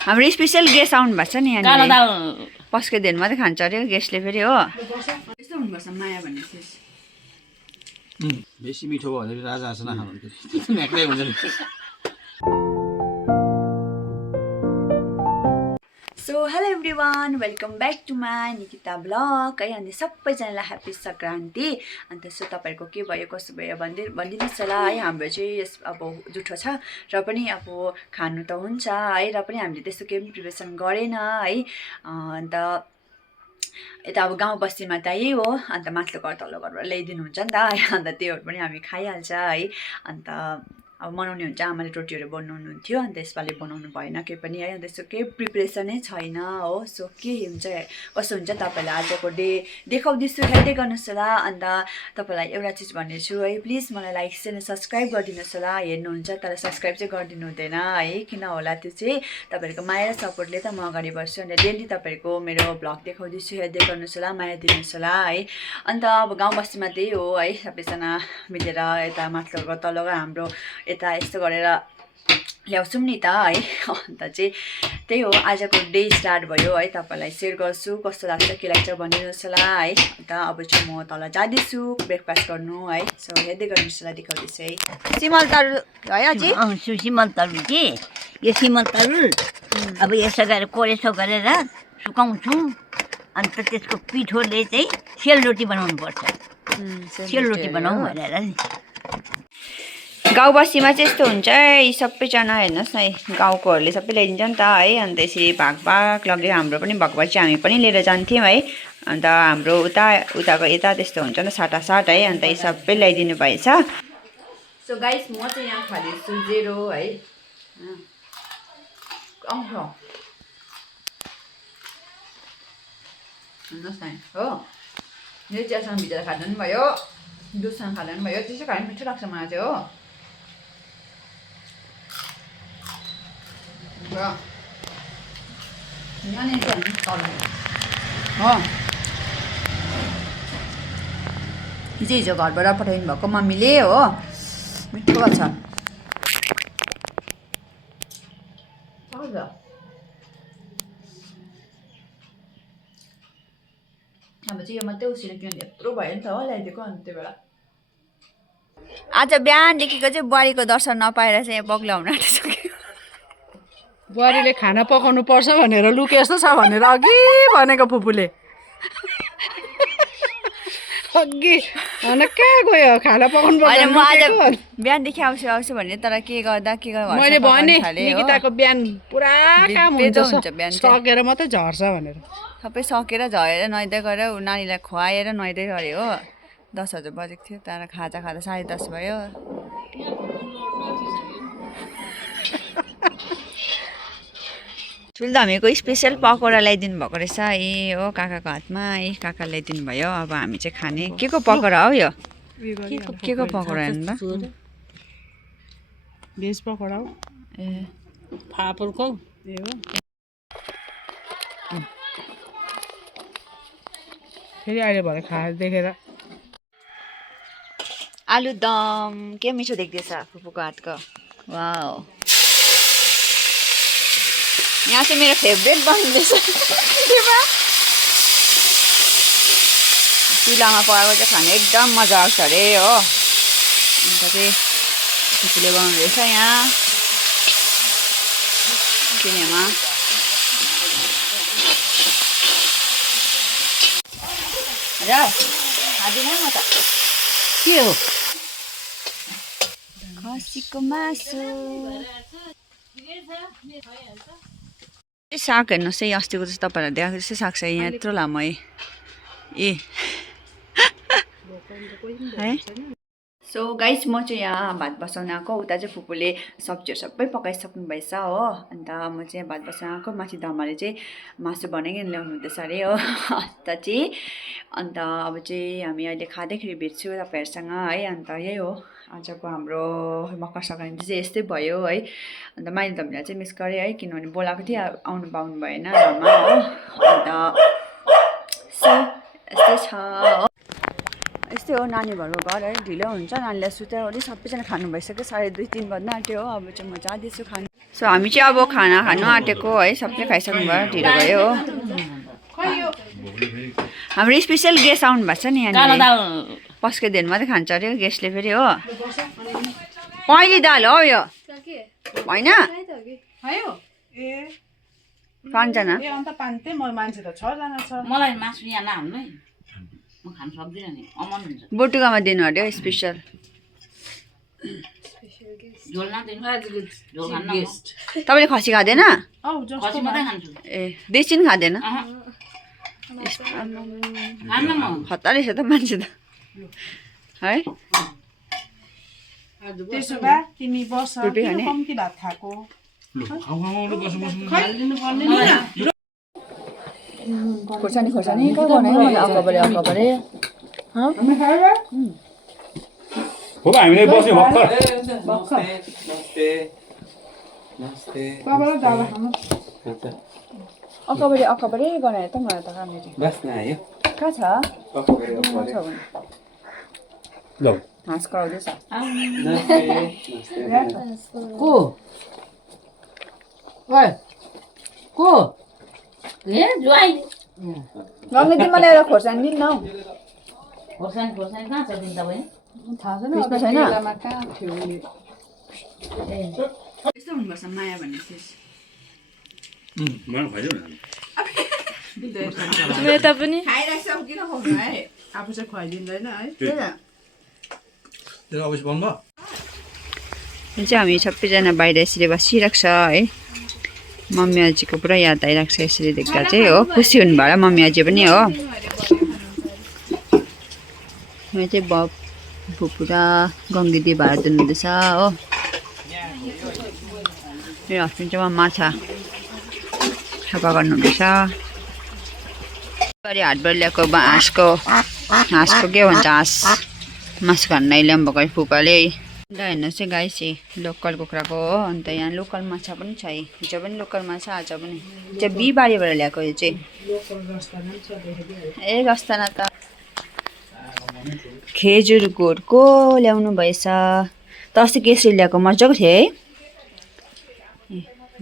हाम्रो special guest आउनु भएको छ नि कालो दाल पस्के दिन मात्रै खान्छ अरे गेस्टले फेरि हो यस्तो हुनुपर्छ माया भन्ने चिज बेसी मिठो भयो भने राजा हाँस नखानु एक्लै हुन्छ नि so hello everyone welcome back to my Nikita blog है अनि सबैजनालाई ह्याप्पी सङ्क्रान्ति अन्त सो तपाईँहरूको के भयो कसो भयो भनिदिनुहोस् होला है हाम्रो चाहिँ यस अब जुठो छ र पनि अब खानु त हुन्छ है र पनि हामीले त्यस्तो केही पनि प्रिपरेसन गरेन है अन्त यता अब गाउँ बस्तीमा त यही हो अन्त माथिल्लो घर तल्लो घरबाट ल्याइदिनुहुन्छ नि त अन्त त्योहरू पनि हामी खाइहाल्छ है अन्त अब बनाउने हुन्छ आमाले रोटीहरू बनाउनुहुन्थ्यो अन्त यसपालि बनाउनु भएन केही पनि है अन्त यसो केही प्रिपरेसनै छैन हो सो के हुन्छ कस्तो हुन्छ तपाईँलाई आजको डे देखाउँदैछु हेर्दै गर्नुहोस् होला अन्त तपाईँलाई एउटा चिज भन्नेछु है प्लिज मलाई लाइक सेयर सब्सक्राइब गरिदिनुहोस् होला हेर्नुहुन्छ तर सब्सक्राइब चाहिँ गरिदिनु हुँदैन है किन होला त्यो चाहिँ तपाईँहरूको माया र सपोर्टले त म अगाडि बढ्छु अन्त डेली तपाईँहरूको मेरो भ्लग देखाउँदैछु हेर्दै गर्नुहोस् होला माया दिनुहोस् होला है अन्त अब गाउँ बस्तीमा त्यही हो है सबैजना मिलेर यता माथिल्लो तल्लो हाम्रो यता यस्तो गरेर ल्याउँछौँ नि त है अन्त चाहिँ त्यही हो आजको डे स्टार्ट भयो है तपाईँलाई सेयर गर्छु कस्तो लाग्छ के लाग्छ भनिदिनुहोस् होला है अन्त अब चाहिँ म तल जाँदैछु ब्रेकफास्ट गर्नु है सो हेर्दै गर्नुहोस् होला देखाउँदैछु है सिमल तरुल है अझै सिमल तरुल कि यो सिमल तरुल अब यसो गरेर कोरेसो गरेर सुकाउँछौँ अन्त त्यसको पिठोले चाहिँ सेलरोटी बनाउनु पर्छ सेलरोटी बनाउँ भनेर नि गाउँ बस्तीमा चाहिँ यस्तो हुन्छ है सबैजना हेर्नुहोस् न गाउँकोहरूले सबै ल्याइदिन्छ नि त है अन्त यसरी भाग लग्यो हाम्रो पनि भगभग चाहिँ हामी पनि लिएर जान्थ्यौँ है अन्त हाम्रो उताको यता त्यस्तो हुन्छ नि त साटासाट है अन्त यी सबै ल्याइदिनु भएछ सो गाइस म चाहिँ यहाँ खाँदैछु जेरो है हेर्नुहोस् न हो यो चियासँग भिजेर खाँदा पनि भयो दुधसँग खाँदा पनि भयो त्यसै खानु मिठो लाग्छ मलाई चाहिँ हो यहाँनिर तल हो हिजो घरबाट पठाइदिनु भएको मम्मीले हो मिठो छ अब चाहिँ यो मात्रै उसिन किनभने यत्रो भयो नि त हो ल्याइदिएको अन्त त्यो बेला आज बिहानदेखिको चाहिँ बुहारीको दर्शन नपाएर चाहिँ यहाँ पग्लाउन आँटिसक्यो बुहारीले खाना पकाउनु पर्छ भनेर लुके जस्तो छ भनेर अघि भनेको फुपूले अघि होइन कहाँ गयो खाना पकाउनु पर्छ म आज बिहानदेखि आउँछु भने तर के गर्दा मैले भने निकिताको बिहान पुरा काम हुन्छ बिहान सकेर मात्रै झर्छ भनेर सबै सकेर झरेर नुहाइदै गरेर नानीलाई खुवाएर नुहाइदै गऱ्यो हो 10:00 बजेको थियो तर खाजा 10:30 भयो ठुल्दामीको स्पेसल पकौडा ल्याइदिनु भएको रहेछ ए हो काकाको हातमा है काका ल्याइदिनु भयो अब हामी चाहिँ खाने के को पकौडा हो यो के को पकौडा हेर्नु त भेज पकौडा हो ए फापरको ए हो फेरि अहिले भरे खाएर देखेर आलुदम के मिठो देख्दैछ फुपूको हातको वाउ यहाँ चाहिँ मेरो फेभरेट बन्दैछ चुलामा पकाएको चाहिँ खानु एकदम मजा आउँछ अरे हो अन्त चाहिँ फुपूले बनाउनु रहेछ यहाँ किनेमा र खाँदिनँ म त के हो खसीको मासु साग हेर्नुहोस् है अस्तिको चाहिँ तपाईँहरूलाई देखाएको जस्तै साग छ यहाँ यत्रो लामो है ए है सो गाइस म चाहिँ यहाँ भात बसाउन आएको उता चाहिँ फुपूले सब्जीहरू सबै पकाइसक्नु भएछ हो अन्त म चाहिँ भात बसाउन आएको माथि दमाले चाहिँ मासु बनाइकन ल्याउनु हुँदैछ अरे हो अन्त चाहिँ अन्त अब चाहिँ हामी अहिले खाँदैखेरि भेट्छु तपाईँहरूसँग है अन्त यही हो आजको हाम्रो मकर सङ्क्रान्ति चाहिँ यस्तै भयो है अन्त माइली दमीलाई चाहिँ मिस गरेँ है किनभने बोलाएको थिएँ आउनु पाउनु भएन घरमा हो अन्त सो यस्तै छ हो यस्तै हो नानी घरको घर है ढिलो हुन्छ नानीलाई सुताइवरी सबैजना खानु भइसक्यो 2:30-3 बज्न आँट्यो हो अब चाहिँ म जाँदैछु खानु सो हामी चाहिँ अब खाना खानु आँटेको है सबले खाइसक्नु भयो ढिलो भयो हो हाम्रो स्पेसल गेस्ट आउनु भएको छ नि कालो यहाँनिर दाल पस्के दिन मात्रै खान्छ अरे गेस्टले फेरि हो पहेँली दाल हो यो होइन पाँचजना मलाई मासु यहाँ नहाल्नु है म खान सक्दिनँ नि अमन हुन्छ बोटुकामा दिनु अरे स्पेसल झोल नदिनु झोल खान्न म तपाईँले खसी खाँदैन खसी मात्रै खान्छु ए देशी पनि खाँदैन खान्न म खतरा रहेछ त मान्छे त है त्यसो भए तिमी बस रोटी खाने? कम्ती भात खाएको खोर्सानी खोर्सानी कहाँ बनायो मैले अकबरे हो हामीले बस्यो भर्खर अकबरे बनायो त मलाई त राम्ररी कहाँ छ ल हाँस कराउँदैछ को ए ज्वाइ गङ्गाजी मलाई एउटा खोर्सानी दिनु न हौ खोर्सानी कहाँ छ दिन तपाईँ फ्रिजमा छैन यस्तो हुनुपर्छ माया भन्ने चिज यता पनि खाइरहेको किन खुवाउनु है आफू चाहिँ खुवाइदिँदैन है तेरो अवश्य बन्द भयो यो चाहिँ हामी सबैजना बाहिर यसरी बसिरहेको छ है मम्मी अजीको पुरा याद आइरहेको छ यसरी देख्दा चाहिँ हो खुसी हुनुभयो होला मम्मी अजी पनि हो यहाँ चाहिँ पुरा गङ्गिदी भात दिनुहुँदैछ हो मेरो हस्बेन्ड चाहिँ माछा सफा गर्नुहुँदैछ गरी हाटबाट ल्याएको हाँसको के भन्छ हाँस मासु खान ल्याउनुभएको फुपाले अन्त हेर्नुहोस् चाहिँ गाई चाहिँ लोकल कुखुराको हो अन्त यहाँ लोकल माछा पनि छ हिजो पनि लोकल माछा आज पनि चाहिँ बिहिबारेबाट ल्याएको यो चाहिँ ए गस्ताना त खेजुर गुडको ल्याउनु भएछ त अस्ति केसरी ल्याएको मजाको थियो है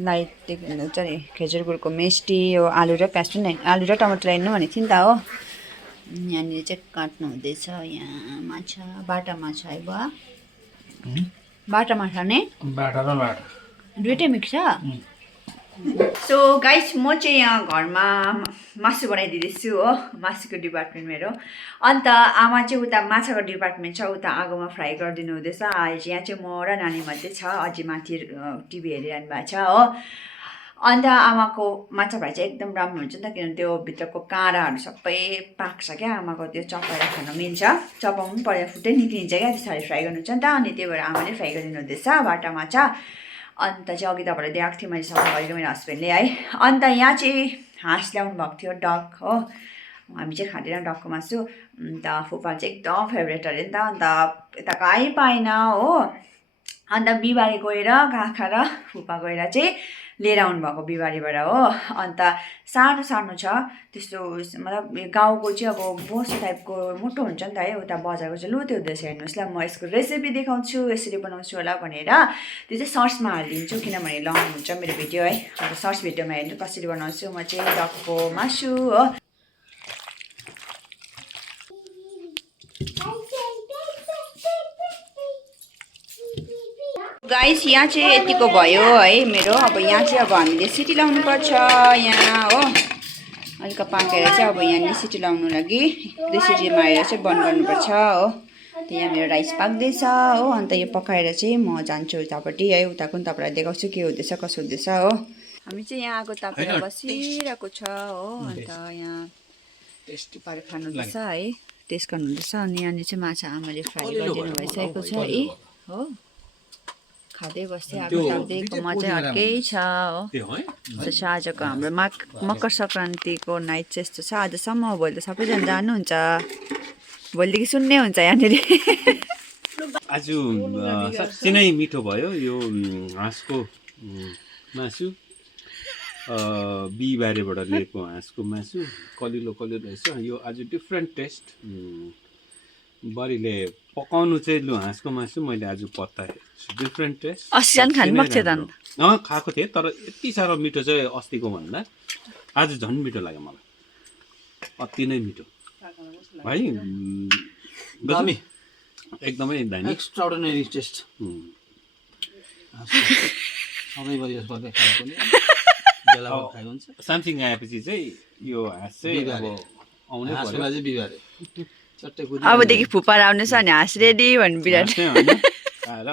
लाइट देख्नुहुन्छ नि खेजुर गुडको मेस्टी यो आलु र प्याज पनि आलु र टमाटर ल्याउनु भनेको थियो नि त हो यहाँनिर चाहिँ काट्नु हुँदैछ यहाँ माछा बाटा माछा है बुवा बाटा माछा नि दुइटै मिक्स छ सो गाइस म चाहिँ यहाँ घरमा मासु बनाइदिँदैछु हो मासुको डिपार्टमेन्ट मेरो अन्त आमा चाहिँ उता माछाको डिपार्टमेन्ट छ उता आगोमा फ्राई गरिदिनु हुँदैछ यहाँ चाहिँ म र नानी मात्रै छ अझै माथि टिभी हेरिरहनु भएको छ हो अन्त आमाको माछा फ्राई चाहिँ एकदम राम्रो हुन्छ नि त किनभने त्यो भित्रको काँडाहरू सबै पाक्छ क्या आमाको त्यो चपाएर खान मिल्छ चपाउनु पनि परेर फुटै निक्लिन्छ क्या त्यसरी फ्राई गर्नुहुन्छ नि त अनि त्यही भएर आमाले फ्राई गरिदिनु हुँदैछ बाटा माछा अन्त चाहिँ अघि तपाईँलाई दिएको थिएँ मैले सफा गरेको मेरो हस्बेन्डले है अन्त यहाँ चाहिँ हाँस ल्याउनु भएको थियो डक हो हामी चाहिँ खाँदैन डकको मासु अन्त फुपा चाहिँ एकदम फेभरेट अरे नि त अन्त यता कहीँ पाएन हो अन्त बिहिबारे गएर काखा र फुपा गएर चाहिँ लिएर आउनुभएको बिहिबारेबाट हो अन्त सानो सानो छ त्यस्तो मतलब गाउँको चाहिँ अब बोसो टाइपको मोटो हुन्छ नि त है उता बजारको चाहिँ लुते हुँदैछ हेर्नुहोस् ल म यसको रेसिपी देखाउँछु यसरी बनाउँछु होला भनेर त्यो चाहिँ सर्ट्समा हालिदिन्छु किनभने लङ हुन्छ मेरो भिडियो है अन्त सर्ट्स भिडियोमा हेर्नु कसरी बनाउँछु म चाहिँ डकको मासु हो गाइस यहाँ चाहिँ यतिको भयो है मेरो अब यहाँ चाहिँ अब हामीले सिटी लाउनु पर्छ यहाँ हो अलिक पाकेर चाहिँ अब यहाँनिर सिटी लाउनु लागि 2 सिटीमा आएर चाहिँ बन्द गर्नुपर्छ हो त यहाँ मेरो राइस पाक्दैछ हो अन्त यो पकाएर चाहिँ म जान्छु उतापट्टि है उताको पनि तपाईँलाई देखाउँछु के हुँदैछ कसो हुँदैछ हो हामी चाहिँ यहाँ आगो तापेर बसिरहेको छ हो अन्त यहाँ टेस्टी पारेर खानुहुँदैछ है टेस्ट गर्नुहुँदैछ अनि यहाँनिर चाहिँ माछा आमाले फ्राई गरिदिनु भइसकेको छ है हो खाँदै बस्दै आगो ताप्दैको मजा अर्कै छ हो जस्तो आजको हाम्रो मकर सङ्क्रान्तिको नाइट चाहिँ यस्तो छ आजसम्म भोलि त सबैजना जानुहुन्छ भोलिदेखि सुन्ने हुन्छ यहाँनिर आज साँच्चै नै मिठो भयो यो हाँसको मासु बिहिबारेबाट लिएको हाँसको मासु कलिलो कलिलो रहेछ यो आज डिफ्रेन्ट टेस्ट बडीले पकाउनु चाहिँ लु हाँसको मासु मैले आज पत्ता डिफ्रेन्ट टेस्ट अस्ति खानु भएको थियो त अन्त खाएको थिएँ तर यति साह्रो मिठो चाहिँ अस्तिको भन्दा आज झन् मिठो लाग्यो मलाई अति नै मिठो भाइ दामी एकदमै दामी एक्स्ट्राअर्डिनरी टेस्ट सधैँभरि यस गर्दै खानु पनि बेला खाइ हुन्छ सामसिङ आएपछि चाहिँ यो हाँस चाहिँ अब आउनै पर्यो हाँसलाई चाहिँ बिगारे चट्टै कुदी अबदेखि फुपार आउनेछ भने हाँस रेडी भन्नु बिराट हाँस चाहिँ होइन आएर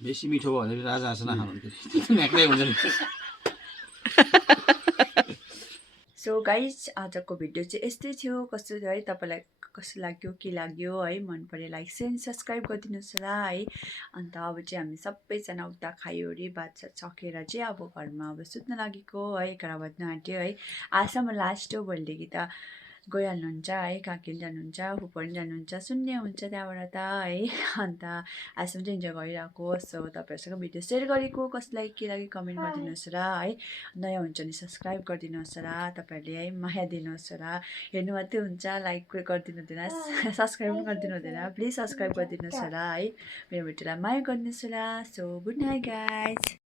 बेसी मिठो भयो भने राजा हाँस नखानु एक्लै हुन्छ नि सो गाइज आजको भिडियो चाहिँ यस्तै थियो कस्तो है तपाईँलाई कस्तो लाग्यो के लाग्यो है मन पऱ्यो लाइक सेन्ड सब्सक्राइब गरिदिनुहोस् होला है अन्त अब चाहिँ हामी सबैजना उता खायोरी बातसात सकेर चाहिँ अब घरमा अब सुत्न लागेको है 11 बज्न आँट्यो है आजसम्म लास्ट हो भोलिदेखि त गइहाल्नुहुन्छ है काकीले जानुहुन्छ फुपा जानुहुन्छ सुन्ने हुन्छ त्यहाँबाट त है अन्त आजसम्म चाहिँ इन्जोय गरिरहेको सो तपाईँहरूसँग भिडियो सेयर गरेको कसलाई के लाग्यो कमेन्ट गरिदिनुहोस् होला है नयाँ हुन्छ भने सब्सक्राइब गरिदिनुहोस् होला तपाईँहरूले है माया दिनुहोस् होला हेर्नु मात्रै हुन्छ लाइक गरिदिनु हुँदैन सब्सक्राइब पनि गरिदिनु हुँदैन प्लिज सब्सक्राइब गरिदिनुहोस् होला है मेरो भिडियोलाई माया गरिदिनुहोस् होला सो गुड नाइट गाइज